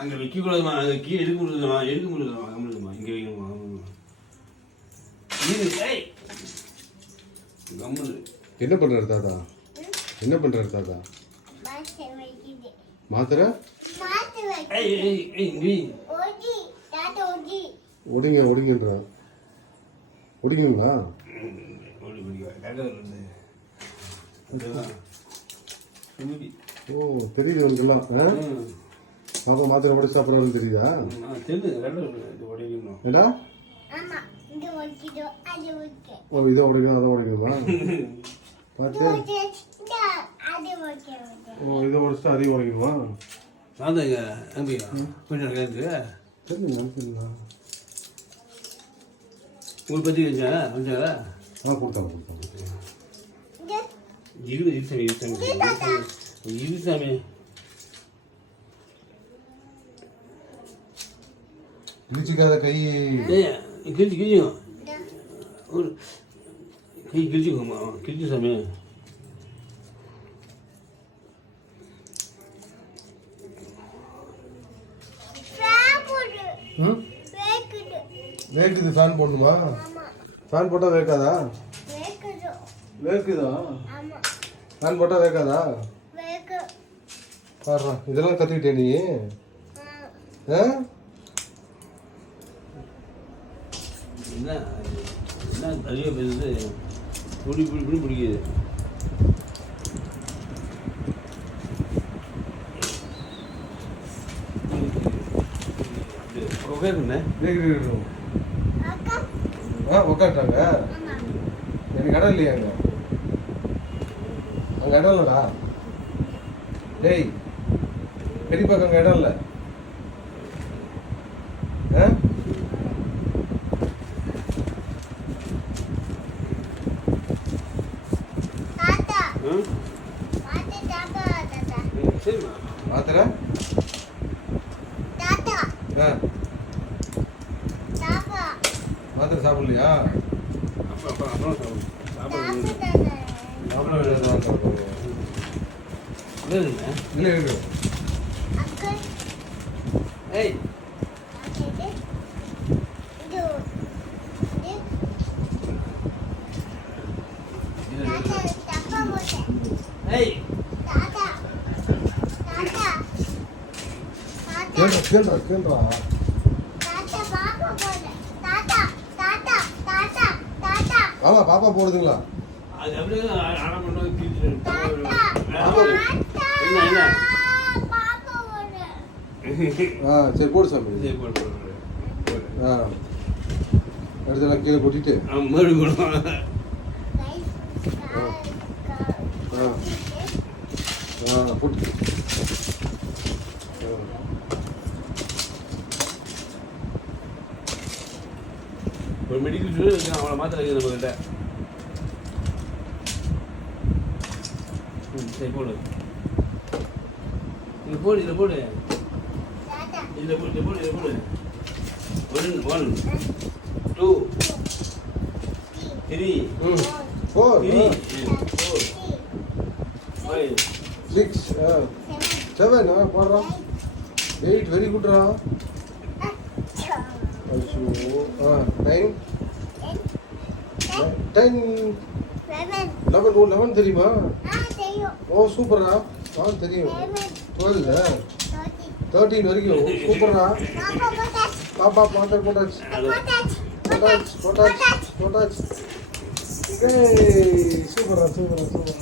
அங்கே வைக்கக்கூடாதுமா, அங்கே கீழே எடுக்க முடியுதுமா, எடுக்க முடியுதுமா, கம்முமா, இங்கே வைக்கணுமா, கம்முனு. என்ன பண்ணுறாரு தாத்தா? என்ன பண்ணுறாரு தாத்தா? மாத்திரை ஒடிங்க ஒடிங்கன்றா. ஒடிங்களா? ஓ தெரியுது உனக்கெல்லாம். பாப்பா மாத்திரை மட்டும் சாப்பிட்றாருன்னு தெரியுதா? ஏடா ஓ இதை உடைக்கணும் அதை உடைக்கணுமா? பார்த்து ஓ இதை உடைச்சிட்டு அதையும் உடைக்கணுமா? சாந்தாங்க நம்பிக்கா கொஞ்சம் எனக்கு தெரியுங்க அனுப்பிங்களா? உங்களுக்கு பற்றி வச்சா கொஞ்சம் கொடுத்தாங்க இது சாமி கிழிச்சிக்காத கை கிழிச்சிக்கும் ஒரு கை கிழிச்சிக்கோமா கிழிச்சு சாமி. வேக்குது. ஃபேன் போடணுமா? ஃபேன் போட்டால் வேக்காதா? வேக்குதா? ஃபேன் போட்டால் வேக்காதா? பாடுறா இதெல்லாம் கற்றுக்கிட்டே நீ? என்ன என்ன நிறைய பேசுது பிடிக்குது. உக்காட்டாங்க. எனக்கு இடம் இல்லையா அங்கே? அங்கே இடம் இல்லைடா. டேய் பெரியப்பாக்கு அங்கே இடம் இல்லை. மாத்திரை மாத்திரை சாப்பிடலையா? இல்லை இருக்கு. ஏய் ஏய் கேள்றா கேள்றா. ஆமா பாப்பா போடுதுங்களா? அது அப்படியே ஆடம் பண்ண சரி போடு சாமி. அடுத்தெல்லாம் கீழே கொட்டிட்டு போட்டு ஒரு மெடிக்கல் சொல்லி அவளை மாத்திரை இருக்குது நம்மகிட்ட. சரி போடு இதில் போடு இதில் போடு இதில் போடு இதில் போடு இதில் போடு. 1 2 3 4 5 6 7 போடுறா. 8 வெரி குட்ரா. 9 10 11 தெரியுமா? ஓ சூப்பர்ரா. தெரியும். 12 13 வரைக்கும் சூப்பர்ரா. பாப்பா மாத்திரை போட்டாச்சு. சூப்பர்ரா சூப்பர்ரா சூப்பர்ரா.